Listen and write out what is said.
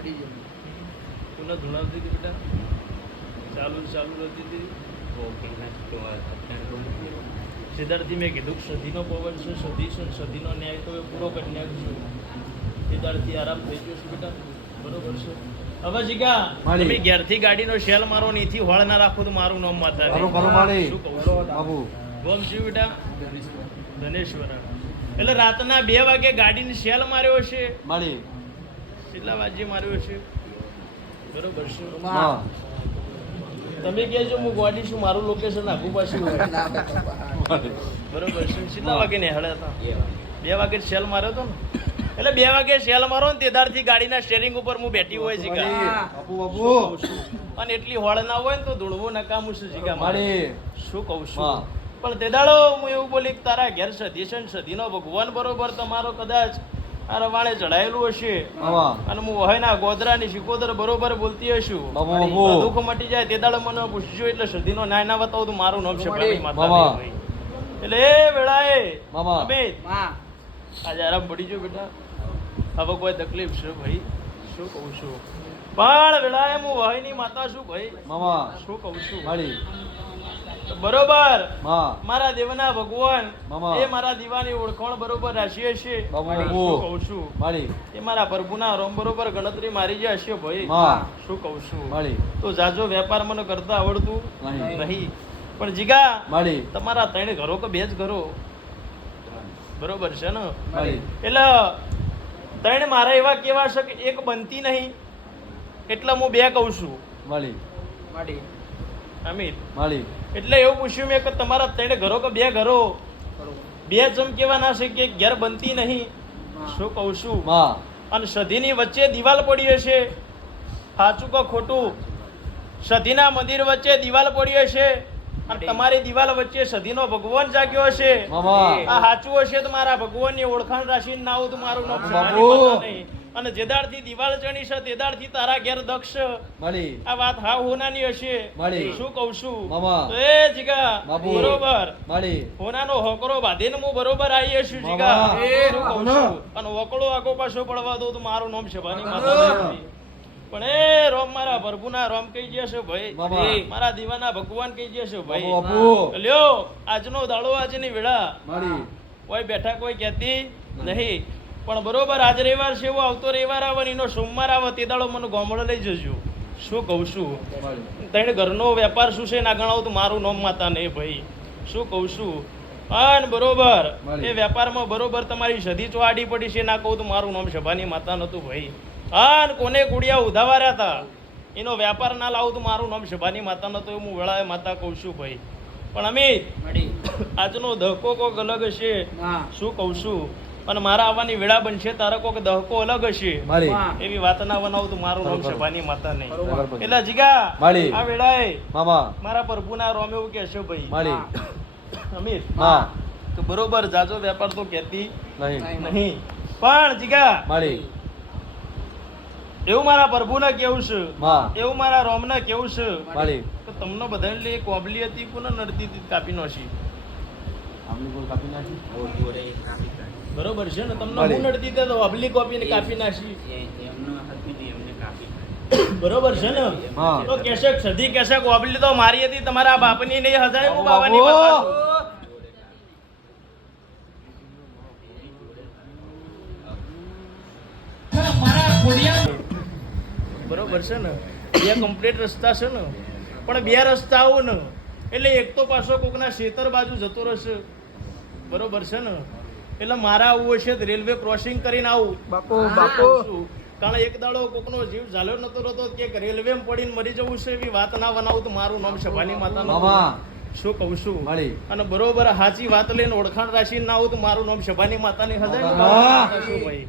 પુનઃ ધૂણાવતી હતી બેટા ચાલુ ચાલુ રહેતી હતી. સિદ્ધાર્થી મેં કીધું સદીનો પવન છે સદી છે ને સદીનો ન્યાય તો પૂરો કરી નાખશું સિદ્ધાર્થી આરામ થઈ ગયો છે બેટા. બરોબર છે. હવે જીગા તમે ઘેરથી ગાડીનો શેલ મારો નીથી હોળ ના રાખો તો મારું નામ માતા શું કહું બાબુ. બોલ છું બેટા? ધનેશ્વર. એટલે રાતના બે વાગે ગાડીની શેલ માર્યો છે. માળી કેટલા વાગ્યે માર્યો છે. બરોબર છે. હા. તમે કહેજો હું ગોડી છું મારું લોકેશન આખું પાછું. બરોબર છે. કેટલા વાગે નિહાળ્યા હતા? બે વાગે સેલ માર્યો હતો ને? એટલે બે વાગે સેલ મારો ને તેદારથી ગાડીના સ્ટેરિંગ ઉપર હું બેઠી હોય બાપુ અને એટલી હોળ ના હોય ને તો ધૂળવું નકામું છે જીગા મારે. શું કહું છું? પણ તે દાડો હું એવું બોલી તારા ઘેર સધી છે ને સધીનો ભગવાન બરોબર તમારો કદાચ રવાણે ચડાયેલું હશે. અને હું હોય ના ગોદરાની શિકોદર બરોબર બોલતી હશું. દુઃખ મટી જાય તે દાડે મને પૂછજો એટલે સધીનો ન્યાય ના બતાવું તો મારું નામ છે ભાઈ માતા ભાઈ. એટલે એ વેળાએ મામા. આજે આરામ પડી ગયો બેટા. હવે કોઈ તકલીફ છે ભાઈ? શું કહું છું? પણ વેળાએ હું વહીની માતા છું ભાઈ. શું કહું છું? બરોબર. મારા દેવના ભગવાન એ મારા દીવાની ઓળખાણ બરોબર રાશિ હશે શું કહું છું? એ મારા પ્રભુના રોમ બરોબર ગણતરી મારી જે હશે ભાઈ. શું કહું છું? માળી તો જાજો વેપાર મને કરતા આવડતું નહીં. પણ જીગા તમારા ત્રણ ઘરો કે બે જ ઘરો? બરોબર છે ને? એટલે ત્રણ મારા એવા કેવા છે કે એક બનતી નહીં? એટલે હું બે કહું છું. માળી અમિત માલિક. એટલે એવું પૂછ્યું મેં કે તમારા ત્રણ ઘરો કે બે ઘરો? બે જમ કેવા ના છે કે ઘેર બનતી નહીં? શું કહું છું? અને સધીની વચ્ચે દિવાલ પડી હશે? સાચું કે ખોટું? સધીના મંદિર વચ્ચે દિવાલ પડી હશે? અને તમારી દિવાલ વચ્ચે સધીનો ભગવાન જાગ્યો હશે? આ સાચું હશે તો મારા ભગવાનની ઓળખાણ રાશિ ના આવું તો મારું નામ નહીં. અને જેદાડથી દિવાલ ચણી છે તેદાડથી તારા ઘેર દક્ષ. મળી. આ વાત હાવ હોનાની હશે. મળી. શું કહું છું? મામા. તો એ જીગા બરોબર. મળી. હોનાનો હોકરો બાંધીને હું બરોબર આવી છું જીગા. એ, શું કહું છું? અને વકડો આગો પાછો પડવા દઉં તો મારું નામ છે ભાની માતા. પણ એ રોમ મારા ભરભુના રોમ કહી જશે ભાઈ. મારા દીવાના ભગવાન કહી જશે ભાઈ. લ્યો આજનો દાડો આજની વેળા. કોઈ બેઠા કોઈ કહેતી નહીં. પણ બરોબર આજ રવિવાર છે એવો આવતો રવિવાર આવે ને એનો સોમવાર આવે તે દાડો મને ગોમડો લઈ જજો. શું કહું છું? તને ઘરનો વેપાર શું છે ના ગણાવું તો મારું નામ માતા નહીં ભાઈ. શું કહું છું? અન બરોબર એ વેપારમાં બરોબર તમારી સદી ચો આડી પડી છે ના કહું તો મારું નામ સભાની માતા નહોતું ભાઈ. અન કોને કુડિયા ઉધાવાર્યા હતા એનો વેપાર ના લાવું તો મારું નામ સભાની માતા નહોતું એવું હું વેળાએ માતા કહું છું ભાઈ. પણ અમિત આજનો ધક્કો કોક અલગ હશે. શું કહું છું? અને મારા આવવાની વેળા બનશે તારા કોક દહકો અલગ હશે. એવી વાત ના બનાવું તો મારું નામ બરોબર. ભાની માતા નહીં. એટલે જીગા માળી. આ વેળાએ મામા. મારા પ્રભુના રોમે એવું કહેશો ભાઈ. માળી અમીર. હા. તો બરોબર જાજો વેપાર તો કહેતી નહીં. નહીં પણ જીગા માળી એવું મારા પ્રભુને કેવું છે? એવું મારા રોમને કેવું છે? તો તમને બધાને લે કોબલી હતી પુનઃ નડતી હતી કાપી નોશી આમની કોઈ કાપી નાખી? બરોબર છે ને તમને માળી. હું નડતી હતી તો અબલી કોપીને કાપી નાખી. બરોબર છે ને? તો કેશે સધી કેશે કોબલી તો મારી હતી તમારા બાપની નહીં હજાય હું બાવાની. બરોબર છે ને? બે કમ્પ્લીટ રસ્તા છે ને? પણ બે રસ્તા આવું ને. એટલે એક તો પાછો કોકના શેતર બાજુ જતો રહેશે. બરોબર છે ને? એટલે મારા આવવું હશે તો રેલવે ક્રોસિંગ કરીને આવું. બાપુ? બાપુ. કારણ એક દાડો કોકનો જીવ ઝાલ્યો નતો રહેતો કે રેલવે પડીને મરી જવું છે એવી વાત ના બનાવું તો મારું નામ સભાની માતા શું કહું છું? અને બરોબર સાચી વાત લઈને ઓળખાણ રાશિ ના આવું તો મારું નામ શભાની માતાની. શું ભાઈ?